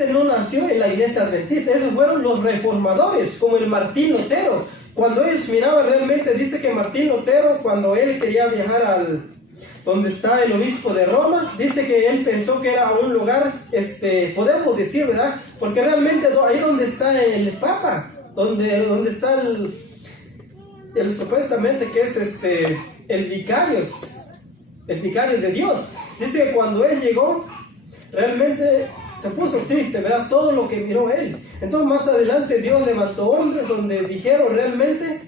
este no nació en la iglesia adventista, esos fueron los reformadores, como el Martín Lutero. Cuando ellos miraban realmente, dice que Martín Lutero, cuando él quería viajar donde está el obispo de Roma, dice que él pensó que era un lugar, podemos decir, ¿verdad? Porque realmente ahí donde está el Papa, donde está el supuestamente que es el vicario de Dios. Dice que cuando él llegó, realmente se puso triste, ¿verdad? Todo lo que miró él. Entonces más adelante Dios levantó hombres donde dijeron realmente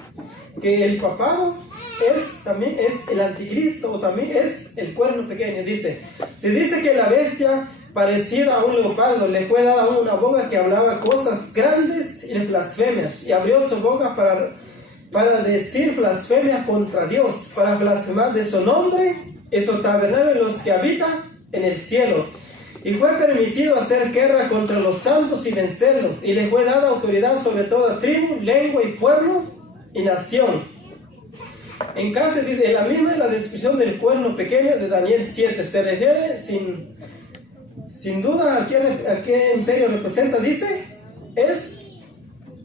que el papado también es el anticristo, o también es el cuerno pequeño. Se dice que la bestia parecida a un leopardo le fue dada una boca que hablaba cosas grandes y blasfemias, y abrió su boca para decir blasfemias contra Dios, para blasfemar de su nombre y su tabernáculo en los que habitan en el cielo. Y fue permitido hacer guerra contra los santos y vencerlos, y le fue dada autoridad sobre toda tribu, lengua y pueblo y nación. En casa dice, la misma es la descripción del cuerno pequeño de Daniel 7. Se refiere sin duda a qué imperio representa, dice, es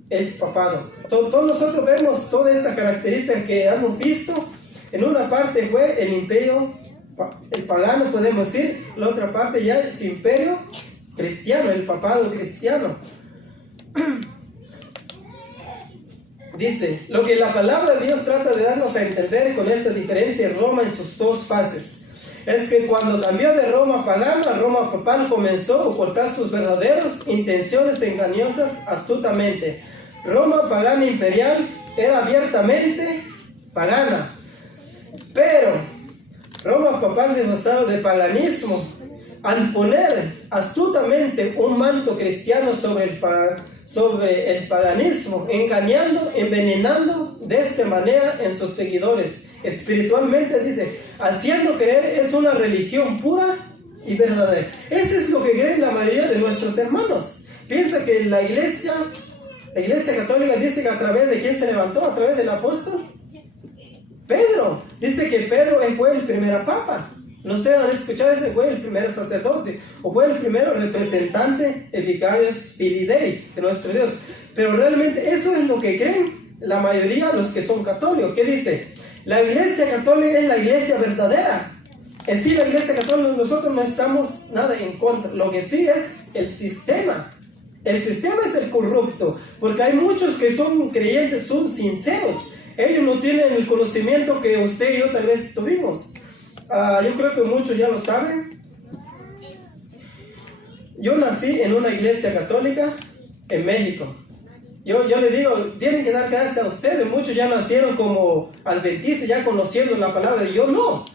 el papado. Todos nosotros vemos todas estas características que hemos visto. En una parte fue el imperio, el pagano podemos decir, la otra parte ya es imperio cristiano, el papado cristiano. Dice, lo que la palabra de Dios trata de darnos a entender con esta diferencia en Roma en sus dos fases, es que cuando cambió de Roma pagano a Roma papal, comenzó a ocultar sus verdaderas intenciones engañosas astutamente. Roma pagana imperial era abiertamente pagana, pero Roma papal disfrazado de paganismo, al poner astutamente un manto cristiano sobre el paganismo, engañando, envenenando de esta manera en sus seguidores. Espiritualmente, dice, haciendo creer es una religión pura y verdadera. Eso es lo que creen la mayoría de nuestros hermanos. Piensa que la iglesia católica dice que a través de quién se levantó, a través del apóstol Pedro. Dice que Pedro fue el primer papa. Ustedes han escuchado, ese fue el primer sacerdote, o fue el primer representante, el vicario Spiritus Dei de nuestro Dios. Pero realmente eso es lo que creen la mayoría de los que son católicos. ¿Qué dice? La iglesia católica es la iglesia verdadera. En sí, la iglesia católica, nosotros no estamos nada en contra. Lo que sí es el sistema. El sistema es el corrupto, porque hay muchos que son creyentes, son sinceros. Ellos no tienen el conocimiento que usted y yo tal vez tuvimos. Yo creo que muchos ya lo saben. Yo nací en una iglesia católica en México. Yo le digo, tienen que dar gracias a ustedes. Muchos ya nacieron como adventistas, ya conociendo la palabra. Y yo no.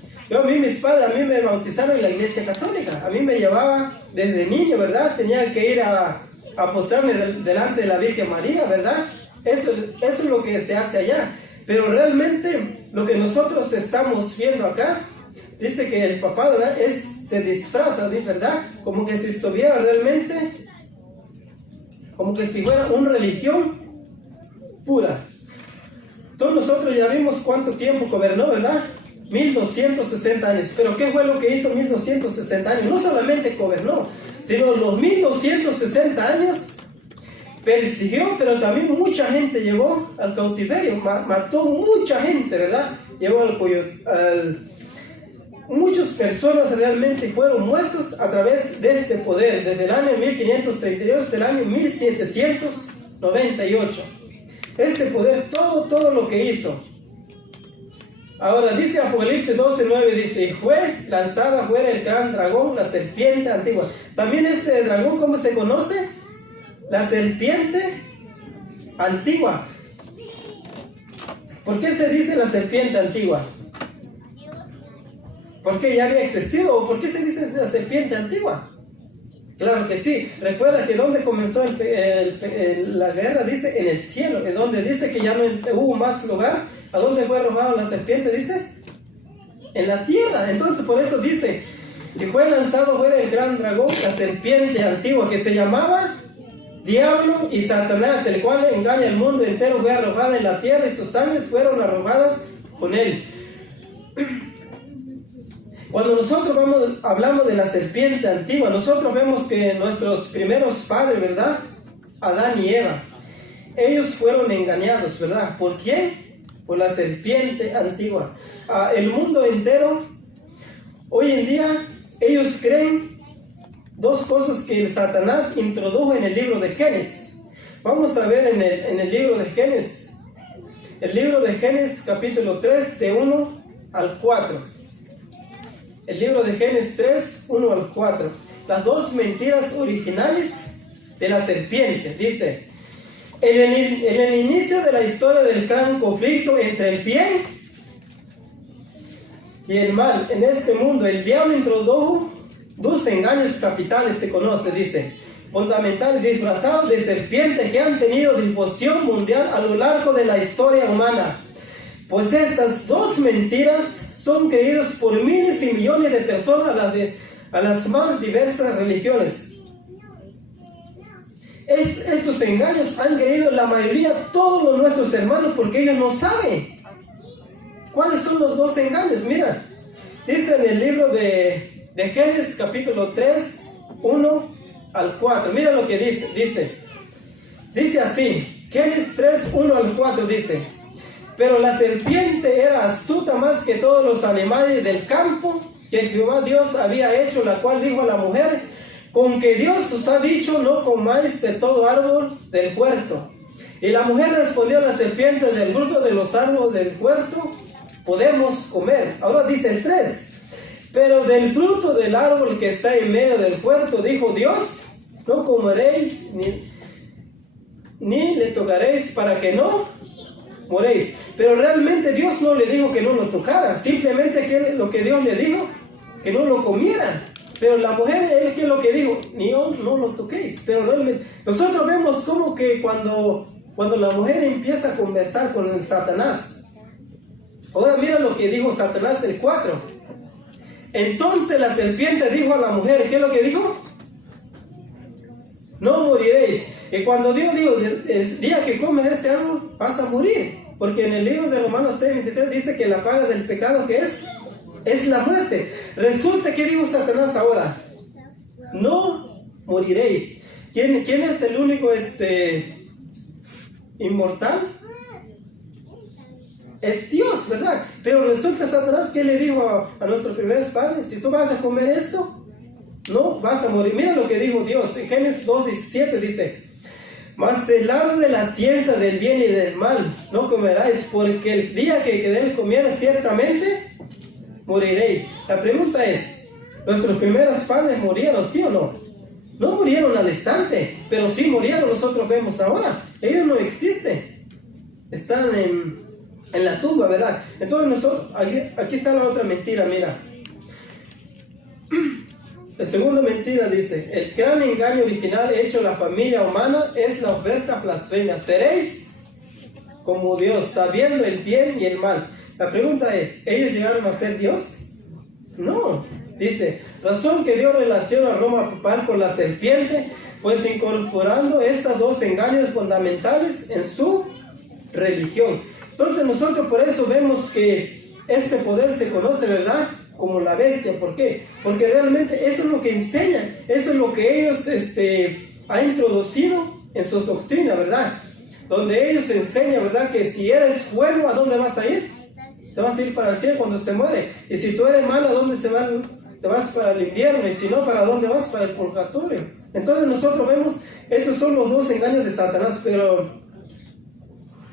Mis padres, a mí me bautizaron en la iglesia católica. A mí me llevaba desde niño, ¿verdad? Tenía que ir a postrarme delante de la Virgen María, ¿verdad? Eso es lo que se hace allá. Pero realmente lo que nosotros estamos viendo acá, dice que el papado, ¿verdad? Se disfraza, ¿verdad? Como que si estuviera realmente, como que si fuera una religión pura. Todos nosotros ya vimos cuánto tiempo gobernó, ¿verdad? 1260 años. Pero ¿qué fue lo que hizo 1260 años? No solamente gobernó, sino los 1260 años persiguió, pero también mucha gente llevó al cautiverio, mató mucha gente, ¿verdad? Llevó muchas personas realmente fueron muertos a través de este poder, desde el año 1532 hasta el año 1798. Este poder, todo lo que hizo. Ahora dice Apocalipsis 12:9, dice, y fue lanzada fuera el gran dragón, la serpiente antigua. También este dragón, ¿cómo se conoce? La serpiente antigua. ¿Por qué se dice la serpiente antigua? ¿Por qué ya había existido? ¿O por qué se dice la serpiente antigua? Claro que sí. Recuerda que donde comenzó la guerra, dice en el cielo, en donde dice que ya no hubo más lugar. ¿A dónde fue arrojada la serpiente? Dice en la tierra. Entonces por eso dice que fue lanzado fuera el gran dragón, la serpiente antigua, que se llamaba Diablo y Satanás, el cual engaña al mundo entero. Fue arrojada en la tierra y sus sangres fueron arrojadas con él. Cuando nosotros hablamos de la serpiente antigua, nosotros vemos que nuestros primeros padres, ¿verdad? Adán y Eva, ellos fueron engañados, ¿verdad? ¿Por quién? Por la serpiente antigua. El mundo entero, hoy en día, ellos creen dos cosas que Satanás introdujo en el libro de Génesis. Vamos a ver en el libro de Génesis. El libro de Génesis, capítulo 3, de 1 al 4. El libro de Génesis 3, 1 al 4. Las dos mentiras originales de la serpiente. Dice, en el inicio de la historia del gran conflicto entre el bien y el mal en este mundo, el diablo introdujo dos engaños capitales, se conoce, dice, fundamentales, disfrazados de serpiente, que han tenido difusión mundial a lo largo de la historia humana. Pues estas dos mentiras son creídas por miles y millones de personas a las más diversas religiones. Estos engaños han creído la mayoría, todos nuestros hermanos, porque ellos no saben. ¿Cuáles son los dos engaños? Mira, dice en el libro de Génesis capítulo 3, 1 al 4. Mira lo que dice así, Génesis 3, 1 al 4 dice, pero la serpiente era astuta más que todos los animales del campo que Jehová Dios había hecho, la cual dijo a la mujer, con que Dios os ha dicho, no comáis de todo árbol del huerto. Y la mujer respondió a la serpiente, del fruto de los árboles del huerto podemos comer. Ahora dice el 3, pero del fruto del árbol que está en medio del huerto, dijo Dios, no comeréis ni le tocaréis para que no moréis. Pero realmente Dios no le dijo que no lo tocara, simplemente que lo que Dios le dijo, que no lo comiera. Pero la mujer, ¿qué es lo que dijo? No lo toquéis. Pero realmente, nosotros vemos como que cuando la mujer empieza a conversar con el Satanás. Ahora mira lo que dijo Satanás el 4. Entonces la serpiente dijo a la mujer, ¿qué es lo que dijo? No moriréis. Y cuando Dios dijo, el día que comes de este árbol, vas a morir. Porque en el libro de Romanos 6:23 dice que la paga del pecado, ¿qué es? Es la muerte. Resulta que dijo Satanás ahora, no moriréis. ¿Quién es el único inmortal? Es Dios, ¿verdad? Pero resulta Satanás que le dijo a nuestros primeros padres, si tú vas a comer esto, no vas a morir. Mira lo que dijo Dios en Génesis 2:17 dice, mas del árbol de la ciencia del bien y del mal no comeráis, porque el día que de él comieras ciertamente moriréis. La pregunta es, ¿nuestros primeros padres murieron, sí o no? No murieron al instante, pero sí murieron, nosotros vemos ahora. Ellos no existen. Están en la tumba, ¿verdad? Entonces nosotros, aquí está la otra mentira, mira. La segunda mentira dice, el gran engaño original hecho a la familia humana es la oferta blasfemia. Seréis como Dios, sabiendo el bien y el mal. La pregunta es, ¿ellos llegaron a ser Dios? No. Dice, razón que Dios relaciona a Roma papal con la serpiente, pues incorporando estos dos engaños fundamentales en su religión. Entonces nosotros por eso vemos que este poder se conoce, ¿verdad?, como la bestia. ¿Por qué? Porque realmente eso es lo que enseñan, eso es lo que ellos han introducido en sus doctrinas, ¿verdad? Donde ellos enseñan, ¿verdad?, que si eres bueno, ¿a dónde vas a ir? Te vas a ir para el cielo cuando se muere. Y si tú eres malo, ¿a dónde se va? Te vas para el infierno. Y si no, ¿para dónde vas? Para el purgatorio. Entonces nosotros vemos, estos son los dos engaños de Satanás. Pero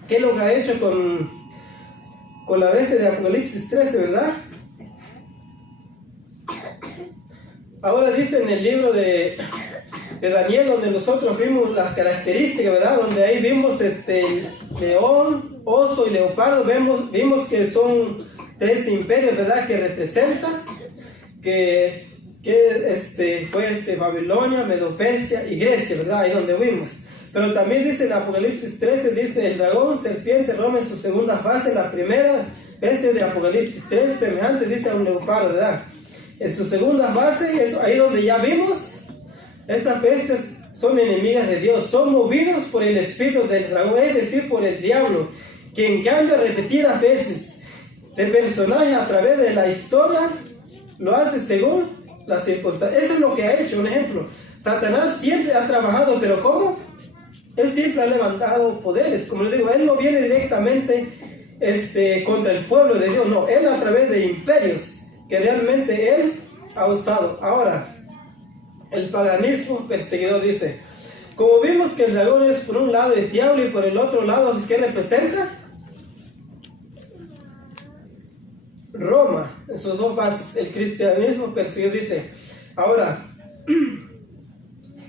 ¿qué es lo que ha hecho con la bestia de Apocalipsis 13, verdad? Ahora dice en el libro de Daniel, donde nosotros vimos las características, ¿verdad? Donde ahí vimos león, oso y leopardo. Vimos que son tres imperios, ¿verdad?, que representan, que fue Babilonia, Medo-Persia y Grecia, ¿verdad? Ahí donde vimos. Pero también dice en Apocalipsis 13, dice el dragón, serpiente, Roma en sus segundas bases. La primera bestia de Apocalipsis 13, semejante, dice a un leopardo, ¿verdad? En sus segundas bases, ahí donde ya vimos, estas bestias son enemigas de Dios, son movidos por el espíritu del dragón, es decir, por el diablo, quien cambia repetidas veces de personaje a través de la historia lo hace según las circunstancias. Eso es lo que ha hecho. Un ejemplo, Satanás siempre ha trabajado, pero ¿cómo? Él siempre ha levantado poderes. Como le digo, él no viene directamente contra el pueblo de Dios, no, él a través de imperios que realmente él ha usado. Ahora, el paganismo perseguidor dice, como vimos que el dragón es por un lado el diablo y por el otro lado, ¿qué representa? Roma, en sus dos bases. El cristianismo perseguidor dice, ahora,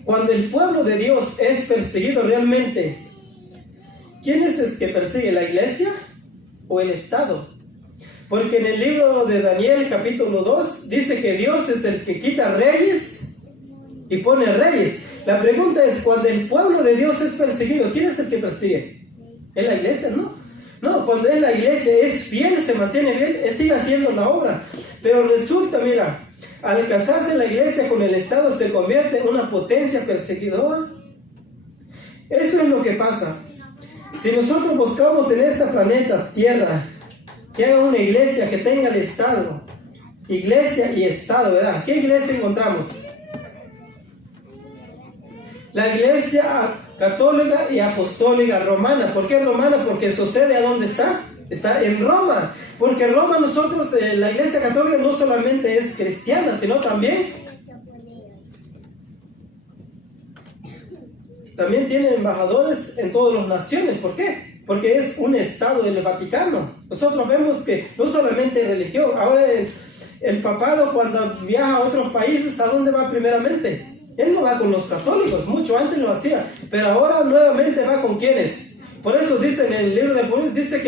cuando el pueblo de Dios es perseguido realmente, ¿quién es el que persigue? ¿La iglesia o el Estado? Porque en el libro de Daniel capítulo 2 dice que Dios es el que quita reyes y pone reyes. La pregunta es, cuando el pueblo de Dios es perseguido, ¿quién es el que persigue? ¿Es la iglesia? No, cuando es la iglesia, es fiel, se mantiene bien, sigue haciendo la obra. Pero resulta, mira, al casarse la iglesia con el Estado se convierte en una potencia perseguidora. Eso es lo que pasa. Si nosotros buscamos en este planeta Tierra que haya una iglesia que tenga el Estado, iglesia y Estado, ¿verdad? ¿Qué iglesia encontramos? La iglesia católica y apostólica romana. ¿Por qué romana? Porque sucede a dónde está. Está en Roma. Porque Roma nosotros, la iglesia católica no solamente es cristiana, sino también tiene embajadores en todas las naciones. ¿Por qué? Porque es un estado del Vaticano. Nosotros vemos que no solamente religión. Ahora el papado cuando viaja a otros países, ¿a dónde va primeramente? Él no va con los católicos, mucho antes lo hacía, pero ahora nuevamente va con quienes. Por eso dice en el libro de Apocalipsis,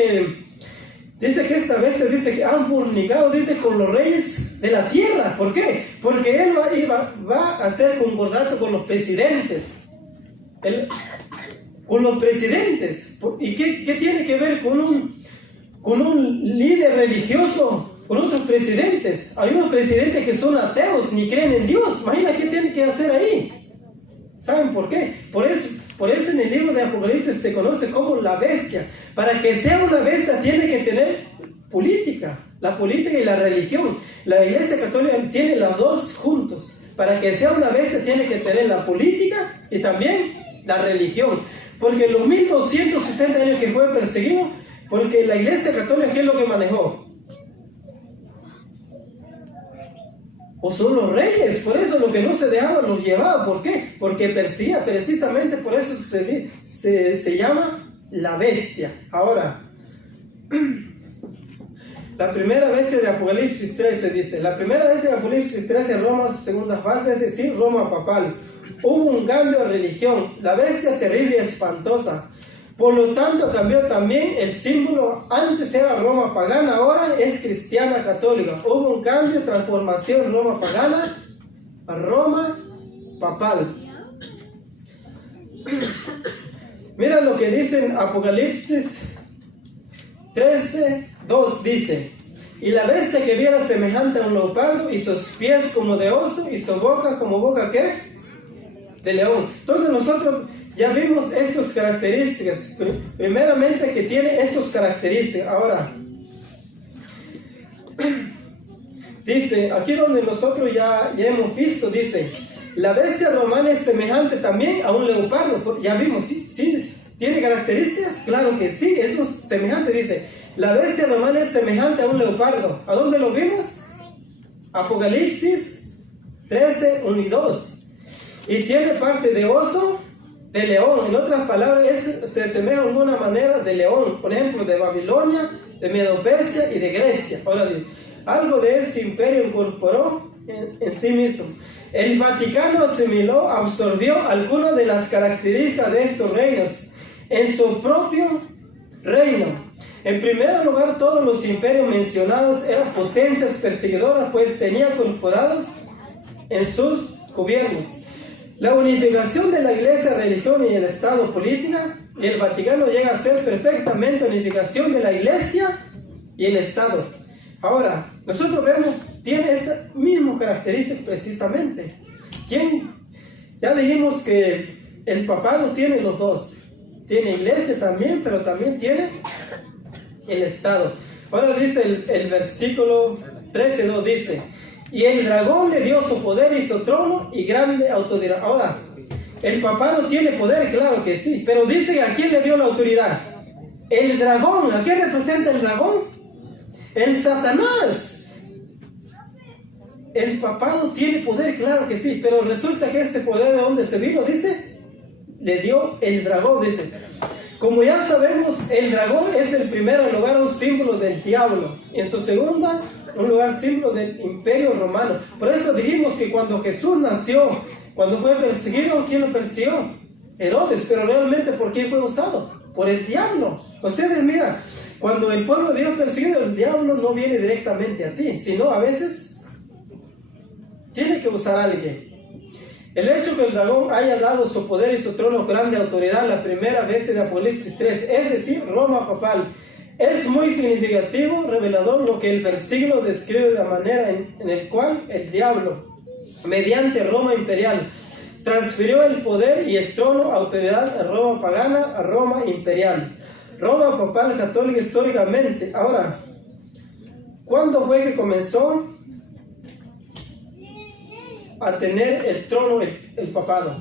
dice que esta vez dice que han fornicado, dice, con los reyes de la tierra. ¿Por qué? Porque él va a hacer concordato con los presidentes. Con los presidentes. ¿Y qué tiene que ver con un líder religioso? Con otros presidentes. Hay unos presidentes que son ateos, ni creen en Dios. Imagina qué tienen que hacer ahí. ¿Saben por qué? Por eso en el libro de Apocalipsis se conoce como la bestia. Para que sea una bestia tiene que tener política. La política y la religión. La iglesia católica tiene las dos juntos. Para que sea una bestia tiene que tener la política y también la religión. Porque los 1260 años que fue perseguido, porque la iglesia católica, ¿qué es lo que manejó? O son los reyes, por eso lo que no se dejaba los llevaba. ¿Por qué? Porque perseguía, precisamente por eso se llama la bestia. Ahora, la primera bestia de Apocalipsis 13 dice, la primera bestia de Apocalipsis 13, Roma, su segunda fase, es decir, Roma papal. Hubo un cambio de religión, la bestia terrible y espantosa. Por lo tanto, cambió también el símbolo. Antes era Roma pagana, ahora es cristiana católica. Hubo un cambio, transformación, Roma pagana a Roma papal. Mira lo que dice en Apocalipsis 13:2 dice: y la bestia que viera semejante a un leopardo, y sus pies como de oso, y su boca como boca, ¿qué? De león. Entonces nosotros ya vimos estas características. Primeramente que tiene estas características. Ahora, dice, aquí donde nosotros ya hemos visto, dice, la bestia romana es semejante también a un leopardo. Ya vimos, ¿sí? ¿Tiene características? Claro que sí, eso es semejante, dice. La bestia romana es semejante a un leopardo. ¿A dónde lo vimos? Apocalipsis 13, 1 y 2. Y tiene parte de oso, de león. En otras palabras, se asemeja de alguna manera de león. Por ejemplo, de Babilonia, de Medo-Persia y de Grecia. Ahora, algo de este imperio incorporó en sí mismo. El Vaticano asimiló, absorbió algunas de las características de estos reinos en su propio reino. En primer lugar, todos los imperios mencionados eran potencias perseguidoras, pues tenían incorporados en sus gobiernos la unificación de la iglesia, religión y el estado política, y el Vaticano llega a ser perfectamente unificación de la iglesia y el estado. Ahora, nosotros vemos, tiene estas mismas características precisamente. Ya dijimos que el papado tiene los dos. Tiene iglesia también, pero también tiene el estado. Ahora dice el versículo 13:2, dice, Y el dragón le dio su poder y su trono y grande autoridad. Ahora, ¿el papado tiene poder? Claro que sí. Pero dice que ¿a quién le dio la autoridad? El dragón. ¿A qué representa el dragón? El Satanás. El papado tiene poder, claro que sí. Pero resulta que este poder, ¿de dónde se vino? Dice, le dio el dragón, dice. Como ya sabemos, el dragón es en primer lugar un símbolo del diablo. Y en su segunda, un lugar símbolo del imperio romano. Por eso dijimos que cuando Jesús nació, cuando fue perseguido, ¿quién lo persiguió? Herodes. Pero realmente, ¿por qué fue usado? Por el diablo. Ustedes miran, cuando el pueblo de Dios es perseguido, el diablo no viene directamente a ti, sino a veces tiene que usar a alguien. El hecho que el dragón haya dado su poder y su trono grande autoridad la primera bestia de Apocalipsis 3, es decir, Roma papal, es muy significativo, revelador lo que el versículo describe de la manera en el cual el diablo, mediante Roma imperial, transfirió el poder y el trono, autoridad a Roma pagana a Roma imperial. Roma papal católica históricamente. Ahora, ¿cuándo fue que comenzó a tener el trono, el papado?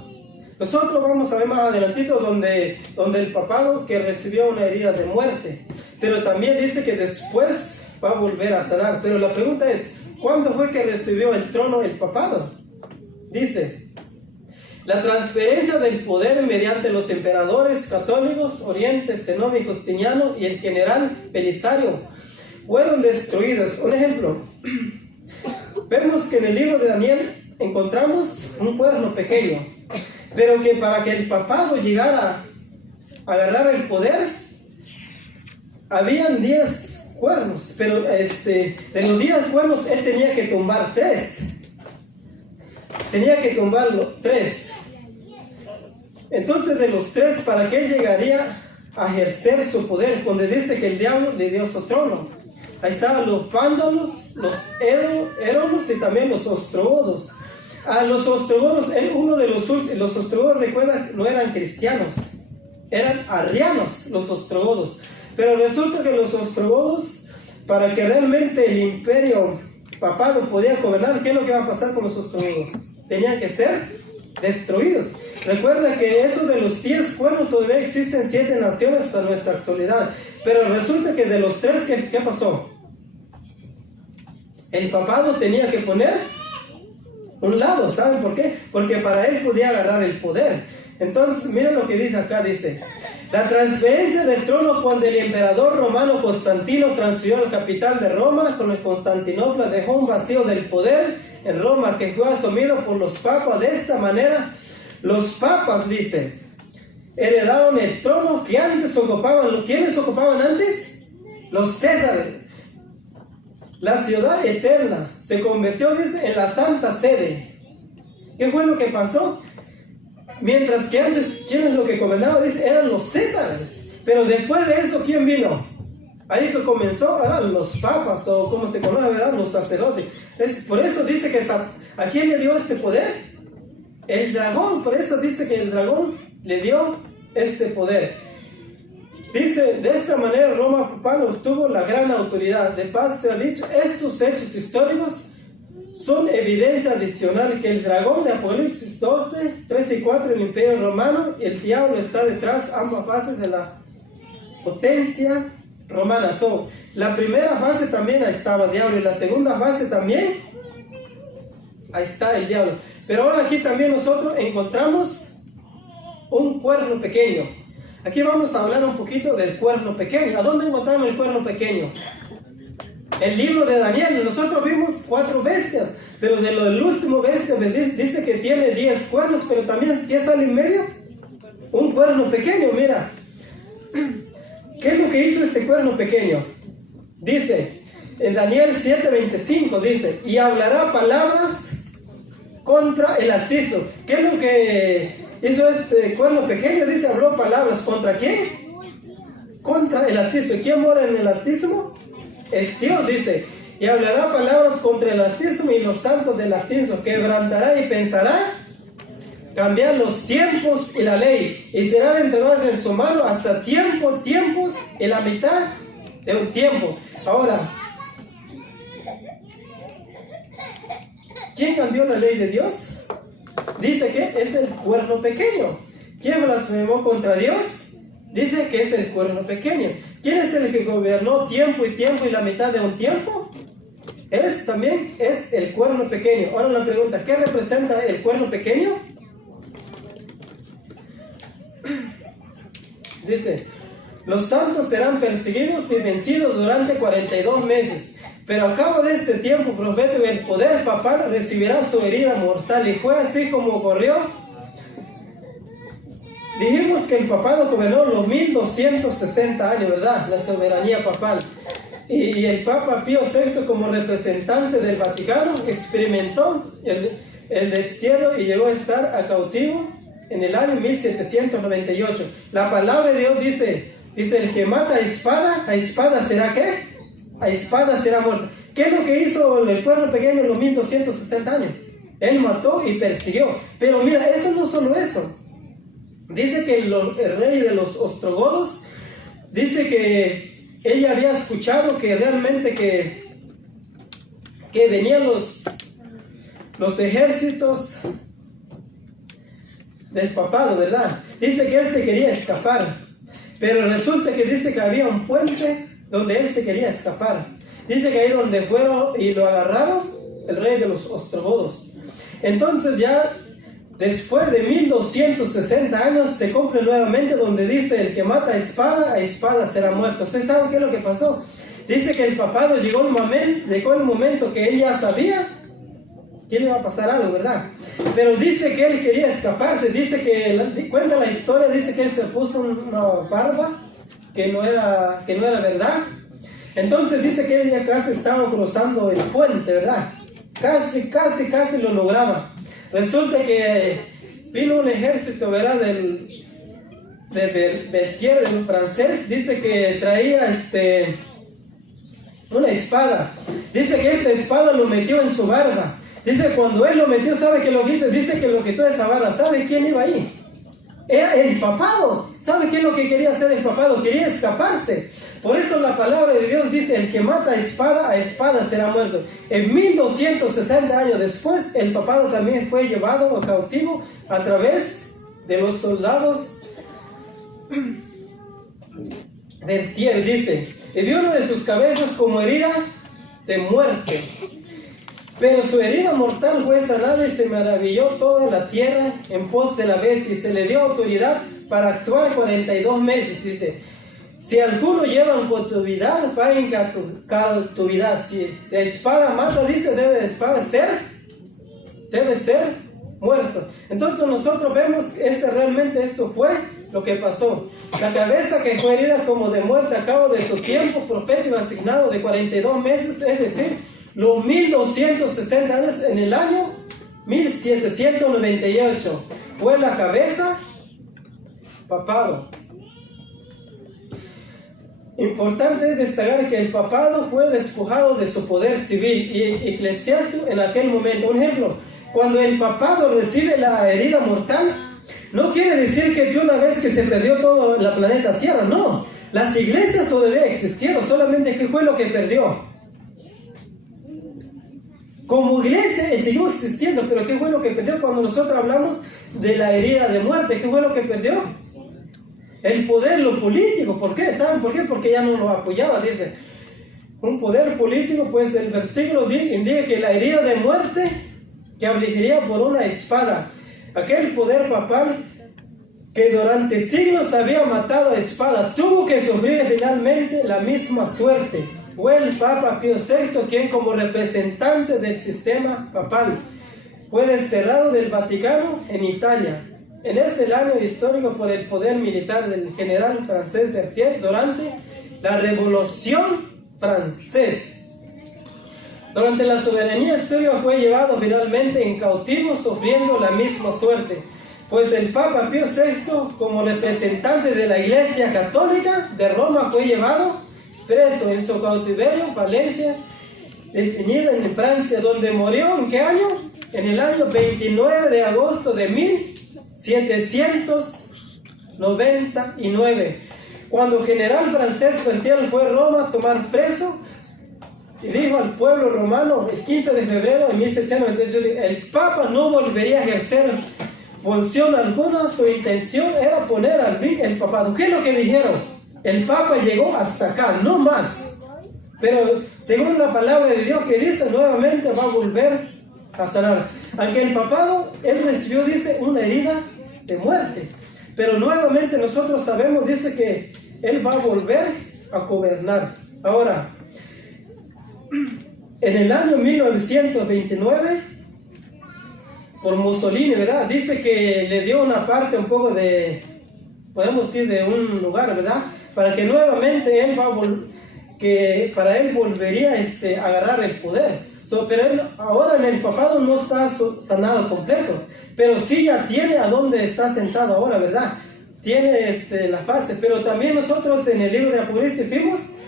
Nosotros vamos a ver más adelantito donde el papado que recibió una herida de muerte, pero también dice que después va a volver a sanar. Pero la pregunta es, ¿cuándo fue que recibió el trono el papado? Dice, la transferencia del poder mediante los emperadores católicos, Oriente, Zenón y Justiniano y el general Belisario fueron destruidos. Un ejemplo, vemos que en el libro de Daniel encontramos un cuerno pequeño, pero que para que el papado llegara a agarrar el poder, habían 10 cuernos, pero de los 10 cuernos él tenía que tumbar 3. Tenía que tumbarlo 3. Entonces de los 3, ¿para qué llegaría a ejercer su poder? Donde dice que el diablo le dio su trono. Ahí estaban los vándalos, los érolos y también los ostrogodos. A los ostrogodos, uno de los ostrogodos, recuerda, no eran cristianos, eran arrianos los ostrogodos. Pero resulta que los ostrogodos, para que realmente el imperio papado podía gobernar, ¿qué es lo que va a pasar con los ostrogodos? Tenían que ser destruidos. Recuerda que eso de los 10 cuernos todavía existen 7 naciones hasta nuestra actualidad. Pero resulta que de los 3, ¿qué pasó? El papado tenía que poner un lado. ¿Saben por qué? Porque para él podía agarrar el poder. Entonces, miren lo que dice acá, dice: la transferencia del trono cuando el emperador romano Constantino transfirió la capital de Roma con el Constantinopla, dejó un vacío del poder en Roma que fue asumido por los papas. De esta manera, los papas, dice, heredaron el trono que antes ocupaban. ¿Quiénes ocupaban antes? Los Césares. La ciudad eterna se convirtió, dice, en la Santa Sede. ¿Qué fue lo que pasó? Mientras que antes, ¿quién es lo que gobernaba? Dice, eran los Césares. Pero después de eso, ¿quién vino? Ahí que comenzó, eran los papas, o como se conoce, ¿verdad? Los sacerdotes. Por eso dice que ¿a quién le dio este poder? El dragón. Por eso dice que el dragón le dio este poder. Dice, de esta manera Roma papal obtuvo la gran autoridad. De paso se ha dicho, estos hechos históricos son evidencia adicional que el dragón de Apocalipsis 12, 3 y 4, el imperio romano, el diablo está detrás, ambas fases de la potencia romana. Todo. La primera fase también ahí estaba el diablo, y la segunda fase también ahí está el diablo. Pero ahora aquí también nosotros encontramos un cuerno pequeño. Aquí vamos a hablar un poquito del cuerno pequeño. ¿A dónde encontramos el cuerno pequeño? El libro de Daniel. Nosotros vimos 4 bestias, pero de lo del último bestia dice que tiene 10 cuernos, pero también, ¿qué sale en medio? Un cuerno pequeño, mira. ¿Qué es lo que hizo este cuerno pequeño? Dice, en Daniel 7:25 dice, y hablará palabras contra el Altísimo. ¿Qué es lo que hizo este cuerno pequeño? Dice, habló palabras. ¿Contra quién? Contra el Altísimo. ¿Y quién mora en el Altísimo? Es Dios, dice. Y hablará palabras contra el Altísimo y los santos del Altísimo. Quebrantará y pensará cambiar los tiempos y la ley. Y serán entregadas en su mano hasta tiempos y la mitad de un tiempo. Ahora, ¿Quién cambió la ley de Dios? Dice que es el cuerno pequeño. ¿Quién blasfemó contra Dios? Dice que es el cuerno pequeño. ¿Quién es el que gobernó tiempo y la mitad de un tiempo? También es el cuerno pequeño. Ahora la pregunta, ¿qué representa el cuerno pequeño? Dice, los santos serán perseguidos y vencidos durante 42 meses. Pero a cabo de este tiempo, profeta, el poder papal recibirá su herida mortal. Y fue así como ocurrió. Dijimos que el papado gobernó los 1260 años, ¿verdad? La soberanía papal. Y el Papa Pío VI, como representante del Vaticano, experimentó el destierro y llegó a estar a cautivo en el año 1798. La palabra de Dios dice, el que mata a espada será ¿qué? A espada será muerto. ¿Qué es lo que hizo el cuerno pequeño en los 1260 años? Él mató y persiguió. Pero mira, eso no solo eso. Dice que el rey de los ostrogodos, dice que ella había escuchado que realmente que venían los ejércitos del papado, ¿verdad? Dice que él se quería escapar, pero resulta que dice que había un puente donde él se quería escapar. Dice que ahí donde fueron y lo agarraron, el rey de los ostrogodos. Entonces ya después de 1260 años se cumple nuevamente donde dice el que mata a espada será muerto. ¿Ustedes saben qué es lo que pasó? Dice que el papado llegó el momento que él ya sabía que le iba a pasar algo, ¿verdad? Pero dice que él quería escaparse. Dice que, cuenta la historia, dice que él se puso una barba que no era verdad. Entonces dice que él ya casi estaba cruzando el puente, ¿verdad? Casi lo lograba. Resulta que vino un ejército, ¿verdad? de Berthier, del francés. Dice que traía una espada. Dice que esta espada lo metió en su barba. Dice que cuando él lo metió, ¿sabe qué lo que hizo? Dice que lo quitó de esa barba. ¿Sabe quién iba ahí? Era el papado. ¿Sabe qué es lo que quería hacer el papado? Quería escaparse. Por eso la palabra de Dios dice, el que mata a espada será muerto. En 1260 años después, el papado también fue llevado a cautivo a través de los soldados. Berthier dice, y dio uno de sus cabezas como herida de muerte. Pero su herida mortal fue sanada y se maravilló toda la tierra en pos de la bestia, y se le dio autoridad para actuar 42 meses, dice. Si alguno lleva en cautividad, va en cautividad. Si la espada mata, dice, debe ser muerto. Entonces nosotros vemos realmente esto fue lo que pasó. La cabeza que fue herida como de muerte a cabo de su tiempo profético asignado de 42 meses, es decir, los 1260 años en el año 1798. Fue la cabeza papado. Importante es destacar que el papado fue despojado de su poder civil y eclesiástico en aquel momento. Un ejemplo, cuando el papado recibe la herida mortal, no quiere decir que de una vez que se perdió todo la planeta Tierra, no. Las iglesias todavía existieron, solamente ¿qué fue lo que perdió? Como iglesia siguió existiendo, pero ¿qué fue lo que perdió cuando nosotros hablamos de la herida de muerte? ¿Qué fue lo que perdió? El poder, lo político. ¿Por qué? ¿Saben por qué? Porque ya no lo apoyaba, dice. Un poder político, pues el versículo indica que la herida de muerte que afligiría por una espada. Aquel poder papal que durante siglos había matado a espada, tuvo que sufrir finalmente la misma suerte. Fue el Papa Pío VI quien, como representante del sistema papal, fue desterrado del Vaticano en Italia. En ese año histórico por el poder militar del general francés Berthier durante la Revolución Francesa. Durante la soberanía histórica fue llevado finalmente en cautivo, sufriendo la misma suerte, pues el Papa Pío VI, como representante de la Iglesia Católica de Roma, fue llevado preso en su cautiverio en Valencia, detenida en Francia, donde murió ¿en qué año? En el año 29 de agosto de 1799, cuando el general francés Berthier fue a Roma a tomar preso y dijo al pueblo romano el 15 de febrero de 1698, el Papa no volvería a ejercer función alguna, su intención era poner al fin el papado. ¿Qué es lo que dijeron? El Papa llegó hasta acá, no más. Pero según la palabra de Dios que dice, nuevamente va a volver a sanar. Aunque el papado, él recibió, dice, una herida de muerte. Pero nuevamente nosotros sabemos, dice que él va a volver a gobernar. Ahora, en el año 1929, por Mussolini, ¿verdad? Dice que le dio una parte un poco de, podemos decir, de un lugar, ¿verdad? Para que nuevamente él que para él volvería a agarrar el poder. Pero él ahora en el papado no está sanado completo, pero sí ya tiene a dónde está sentado ahora, ¿verdad? Tiene la fase. Pero también nosotros en el libro de Apocalipsis vimos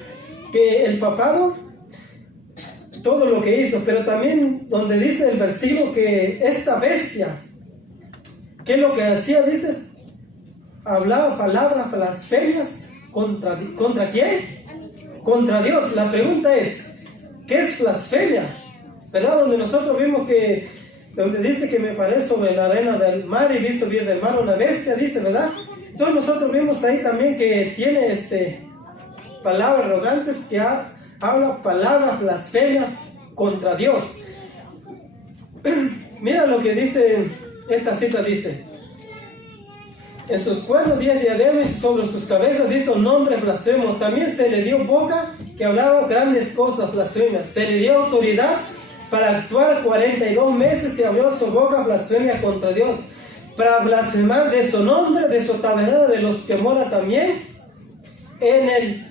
que el papado, todo lo que hizo, pero también donde dice el versículo que esta bestia, ¿qué es lo que hacía? Dice, hablaba palabras blasfemias ¿contra quién? Contra Dios. La pregunta es, ¿qué es blasfemia? ¿Verdad? Donde nosotros vimos que, donde dice que me paré sobre la arena del mar y vi subir del mar una bestia, dice, ¿verdad? Entonces nosotros vimos ahí también que tiene palabras arrogantes, que habla palabras blasfemias contra Dios. Mira lo que dice, esta cita dice, en sus cuernos 10 diademas y sobre sus cabezas dice un nombre blasfemo. También se le dio boca que hablaba grandes cosas blasfemias. Se le dio autoridad para actuar 42 meses y abrió su boca blasfemia contra Dios, para blasfemar de su nombre, de su tabernáculo, de los que moran también en el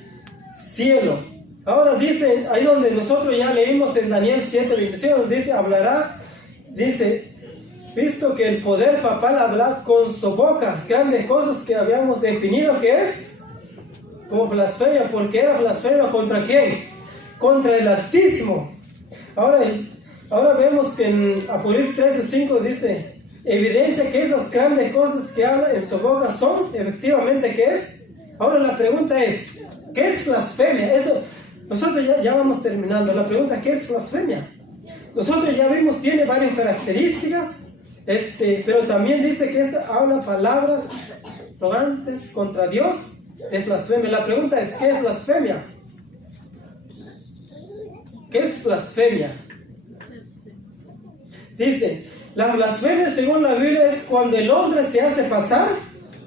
cielo. Ahora dice, ahí donde nosotros ya leímos en Daniel 7:26, donde dice, hablará, dice, visto que el poder papal habla con su boca grandes cosas que habíamos definido que es como blasfemia, porque era blasfemia ¿contra quién? Contra el Altísimo. Ahora vemos que en Apocalipsis 13:5 dice, evidencia que esas grandes cosas que habla en su boca son efectivamente ¿qué es? Ahora la pregunta es, ¿qué es blasfemia? Eso, nosotros ya vamos terminando. La pregunta, ¿qué es blasfemia? Nosotros ya vimos, tiene varias características, pero también dice que habla palabras arrogantes contra Dios, es blasfemia. La pregunta es, ¿qué es blasfemia? ¿Qué es blasfemia? Dice, la blasfemia según la Biblia es cuando el hombre se hace pasar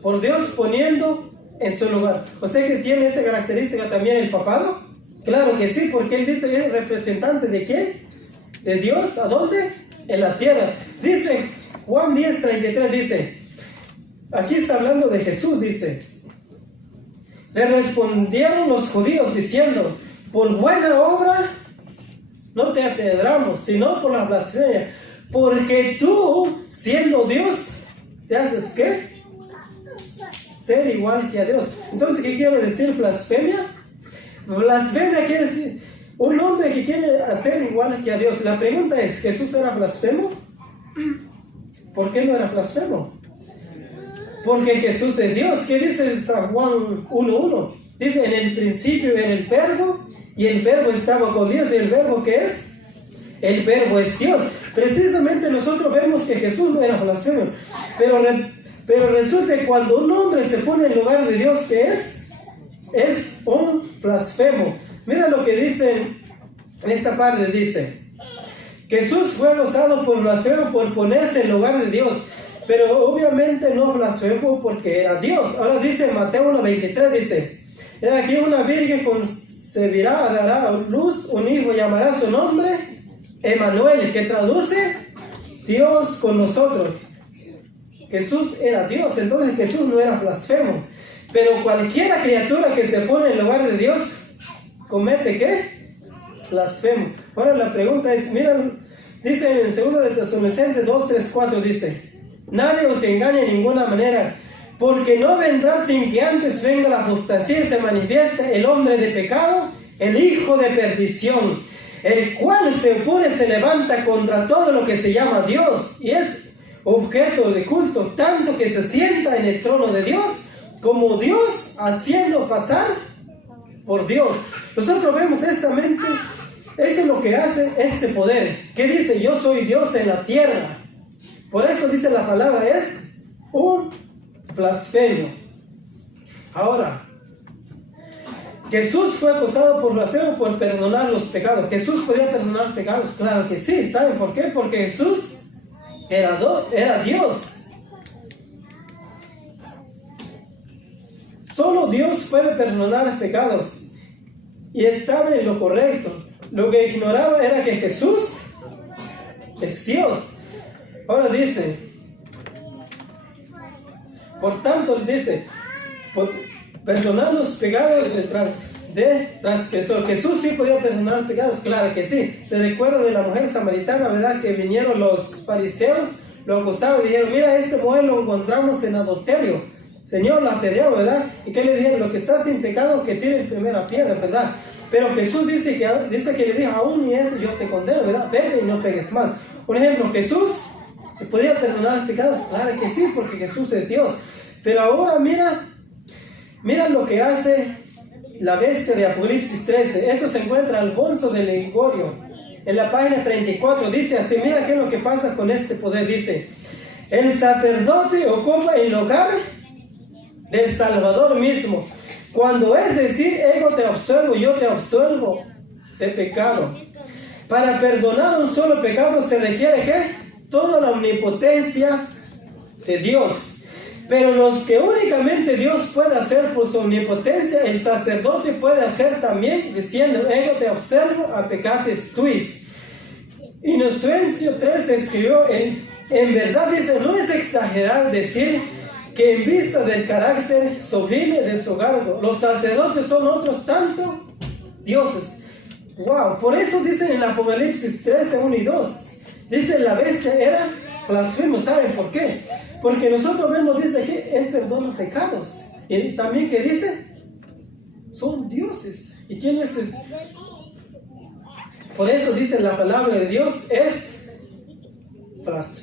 por Dios poniendo en su lugar. ¿Usted que tiene esa característica también el papado? Claro que sí, porque él dice que es representante de ¿quién? De Dios. ¿A dónde? En la tierra. Dice Juan 10:33, dice, aquí está hablando de Jesús, dice, le respondieron los judíos diciendo, por buena obra no te apedreamos, sino por la blasfemia, porque tú, siendo Dios, te haces ¿qué? Ser igual que a Dios. Entonces, ¿qué quiere decir blasfemia? Blasfemia quiere decir un hombre que quiere hacer igual que a Dios. La pregunta es, ¿Jesús era blasfemo? ¿Por qué no era blasfemo? Porque Jesús es Dios. ¿Qué dice San Juan 1:1? Dice, en el principio era el verbo, y el verbo estaba con Dios, y el verbo ¿qué es? El verbo es Dios. Precisamente nosotros vemos que Jesús no era blasfemo, pero resulta que cuando un hombre se pone en lugar de Dios, ¿qué es? Es un blasfemo. Mira lo que dice en esta parte, dice, Jesús fue usado por blasfemo por ponerse en lugar de Dios, pero obviamente no blasfemo porque era Dios. Ahora dice Mateo 1:23, dice, aquí una virgen concebirá, dará a luz un hijo, llamará su nombre Emmanuel, que traduce Dios con nosotros. Jesús era Dios, entonces Jesús no era blasfemo. Pero cualquier criatura que se pone en lugar de Dios comete ¿qué? Blasfemo. Ahora la pregunta es, miren, dice en 2 de Tesalonicenses 2:3-4, dice, nadie os engañe de ninguna manera, porque no vendrá sin que antes venga la apostasía y se manifieste el hombre de pecado, el hijo de perdición, el cual se opone, se levanta contra todo lo que se llama Dios y es objeto de culto, tanto que se sienta en el trono de Dios como Dios, haciendo pasar por Dios. Nosotros vemos esta mente Eso es lo que hace este poder. ¿Qué dice? Yo soy Dios en la tierra. Por eso dice la palabra, es un blasfemio. Ahora, Jesús fue acusado por blasfemo por perdonar los pecados. ¿Jesús podía perdonar pecados? Claro que sí. ¿Saben por qué? Porque Jesús era Dios. Solo Dios puede perdonar pecados. Y estaba en lo correcto. Lo que ignoraba era que Jesús es Dios. Ahora dice, por tanto, dice, perdonar los pecados de transgresor. Jesús sí podía perdonar pecados, claro que sí. Se recuerda de la mujer samaritana, ¿verdad? Que vinieron los fariseos, lo acusaban y dijeron, mira, este mujer lo encontramos en adulterio. Señor, la apedreó, ¿verdad? ¿Y qué le dijeron? Lo que está sin pecado, que tire la primera piedra, ¿verdad? Pero Jesús dice que le dijo, aún ni eso yo te condeno, ¿verdad? Vete y no pegues más. Por ejemplo, Jesús podía perdonar pecados, claro que sí, porque Jesús es Dios. Pero ahora mira lo que hace la bestia de Apocalipsis 13. Esto se encuentra al bolso del Ligorio. En la página 34 dice así, mira qué es lo que pasa con este poder. Dice, el sacerdote ocupa el lugar del Salvador mismo. Cuando es decir, ego te absuelvo, yo te absuelvo de pecado. Para perdonar un solo pecado se requiere ¿qué? Toda la omnipotencia de Dios. Pero los que únicamente Dios puede hacer por su omnipotencia, el sacerdote puede hacer también, diciendo, ego te observo, a pecates tuis. Inocencio 3 escribió, en verdad dice, no es exagerar decir que en vista del carácter sublime de su cargo, los sacerdotes son otros tanto dioses. Wow, por eso dicen en Apocalipsis 13, 1 y 2, dice la bestia era blasfemo. ¿Saben por qué? Porque nosotros vemos, dice que Él perdona pecados. Y también que dice, son dioses. ¿Y quién es el? Por eso dice la palabra de Dios es blasfemo.